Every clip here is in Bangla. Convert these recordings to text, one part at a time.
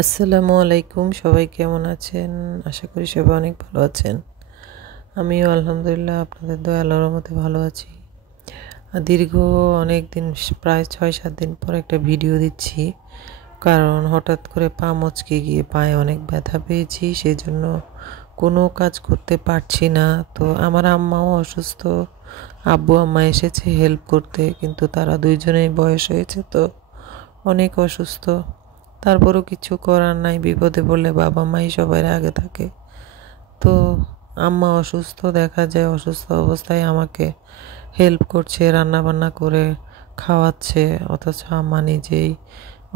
আসসালামু আলাইকুম, সবাই কেমন আছেন? আশা করি সবাই অনেক ভালো আছেন। আমিও আলহামদুলিল্লাহ আপনাদের দয়া আল্লাহর রহমতে ভালো আছি। দীর্ঘ অনেক দিন, প্রায় 6-7 দিন পর একটা ভিডিও দিচ্ছি, কারণ হঠাৎ করে পা মচকে গিয়ে পায়ে অনেক ব্যথা পেয়েছি, সেজন্য কোনো কাজ করতে পারছি না। তো আমার আম্মাও অসুস্থ, আব্বু আম্মা এসেছে হেল্প করতে, কিন্তু তারা দুইজনেই বয়স হয়েছে, তো অনেক অসুস্থ। তারপরও কিছু করার নাই, বিপদে পড়লে বাবা মাই সবার আগে থাকে। তো আম্মা অসুস্থ, দেখা যায় অসুস্থ অবস্থায় আমাকে হেল্প করছে, রান্না বান্না করে খাওয়াচ্ছে, অথচ আম্মা নিজেই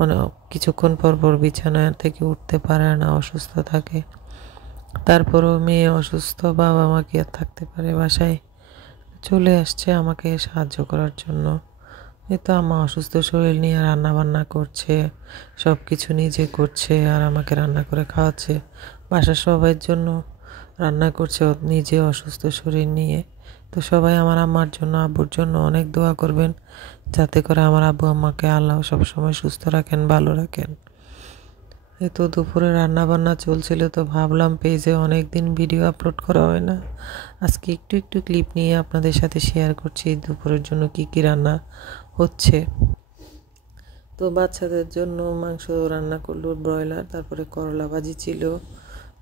অনেক কিছুক্ষণ পর পর বিছানা থেকে উঠতে পারে না, অসুস্থ থাকে। তারপরও মেয়ে অসুস্থ, বাবা মা কি আর থাকতে পারে বাসায়, চলে আসছে আমাকে সাহায্য করার জন্য। এই তো আম্মা অসুস্থ শরীর নিয়ে রান্না বান্না করছে, সব কিছু নিজে করছে, আর আমাকে রান্না করে খাওয়াচ্ছে। বাসার সবার জন্য রান্না করছে, নিজে অসুস্থ শরীর নিয়ে। তো সবাই আমার আম্মার জন্য, আব্বুর জন্য অনেক দোয়া করবেন, যাতে করে আমার আব্বু আম্মাকে আল্লাহ সবসময় সুস্থ রাখেন, ভালো রাখেন। এই তো দুপুরে রান্না বান্না চলছিল, তো ভাবলাম পেজে অনেক দিন ভিডিও আপলোড করা হয় না, আজকে একটু একটু ক্লিপ নিয়ে আপনাদের সাথে শেয়ার করছি দুপুরের জন্য কি কি রান্না হচ্ছে। তো বাচ্চাদের জন্য মাংস রান্না করলো, ব্রয়লার, তারপরে করলা ভাজি ছিল,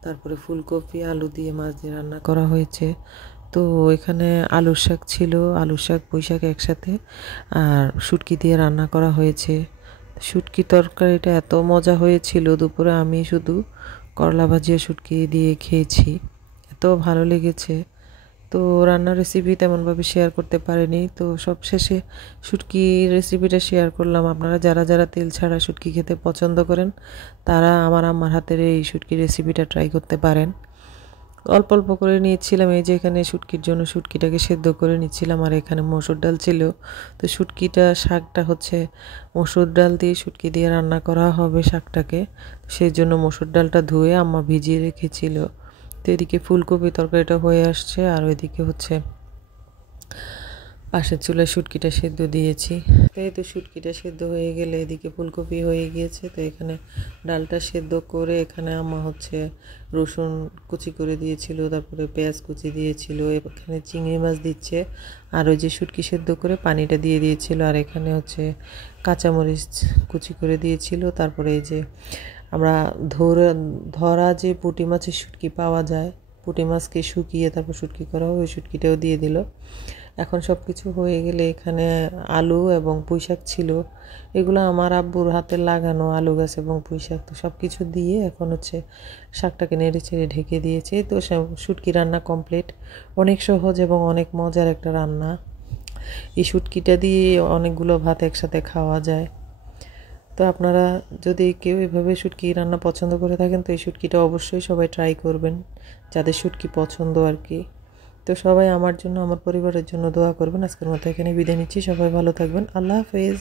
তারপরে ফুলকপি আলু দিয়ে মাছ দিয়ে রান্না করা হয়েছে। তো এখানে আলুর শাক ছিল, আলুর শাক পুঁই শাক একসাথে, আর শুটকি দিয়ে রান্না করা হয়েছে। শুটকি তরকারিটা এত মজা হয়েছিল, দুপুরে আমি শুধু করলা ভাজি আর শুটকি দিয়ে খেয়েছি, এত ভালো লেগেছে। তো রান্নার রেসিপি তেমনভাবে শেয়ার করতে পারিনি, তো সবশেষে শুটকির রেসিপিটা শেয়ার করলাম। আপনারা যারা যারা তেল ছাড়া শুটকি খেতে পছন্দ করেন, তারা আমার আম্মার হাতের এই শুটকির রেসিপিটা ট্রাই করতে পারেন। অল্প অল্প করে নিয়েছিলাম, এই যে এখানে শুটকির জন্য শুটকিটাকে সেদ্ধ করে নিচ্ছিলাম, আর এখানে মসুর ডাল ছিল। তো শাকটা হচ্ছে মসুর ডাল দিয়ে শুটকি দিয়ে রান্না করা হবে শাকটাকে, সেই জন্য মসুর ডালটা ধুয়ে আম্মা ভিজিয়ে রেখেছিল। তো এদিকে ফুলকপি তরকারিটা হয়ে আসছে, আর ওইদিকে হচ্ছে পাশের চুলায় শুটকিটা সেদ্ধ দিয়েছি। তো এই তো শুটকিটা সেদ্ধ হয়ে গেলে এদিকে ফুলকপি হয়ে গিয়েছে। তো এখানে ডালটা সেদ্ধ করে এখানে আম্মা হচ্ছে রসুন কুচি করে দিয়েছিল, তারপরে পেঁয়াজ কুচি দিয়েছিল, এখানে চিংড়ি মাছ দিচ্ছে, আর ওই যে শুটকি সেদ্ধ করে পানিটা দিয়ে দিয়েছিল, আর এখানে হচ্ছে কাঁচামরিচ কুচি করে দিয়েছিল। তারপরে এই যে আমরা ধরা যে পুঁটি মাছের শুটকি পাওয়া যায়, পুঁটি মাছকে শুকিয়ে তারপর শুটকি করা হয়, ওই শুটকিটাও দিয়ে দিল। এখন সব কিছু হয়ে গেলে এখানে আলু এবং পুঁই শাক ছিল, এগুলো আমার আব্বুর হাতে লাগানো আলু গাছ এবং পুঁই শাক। তো সব কিছু দিয়ে এখন হচ্ছে শাকটাকে নেড়ে চেড়ে ঢেকে দিয়েছে। তো শুটকি রান্না কমপ্লিট। অনেক সহজ এবং অনেক মজার একটা রান্না। এই শুটকিটা দিয়ে অনেকগুলো ভাত একসাথে খাওয়া যায়। তো আপনারা যদি কেউ এভাবে শুটকি রান্না পছন্দ করে থাকেন, তো এই শুটকিটা অবশ্যই সবাই ট্রাই করবেন, যাদের শুটকি পছন্দ আর কি। তো সবাই আমার জন্য, আমার পরিবারের জন্য দোয়া করবেন। আজকের মতো এখানে বিদায় নিচ্ছি, সবাই ভালো থাকবেন, আল্লাহ হাফেজ।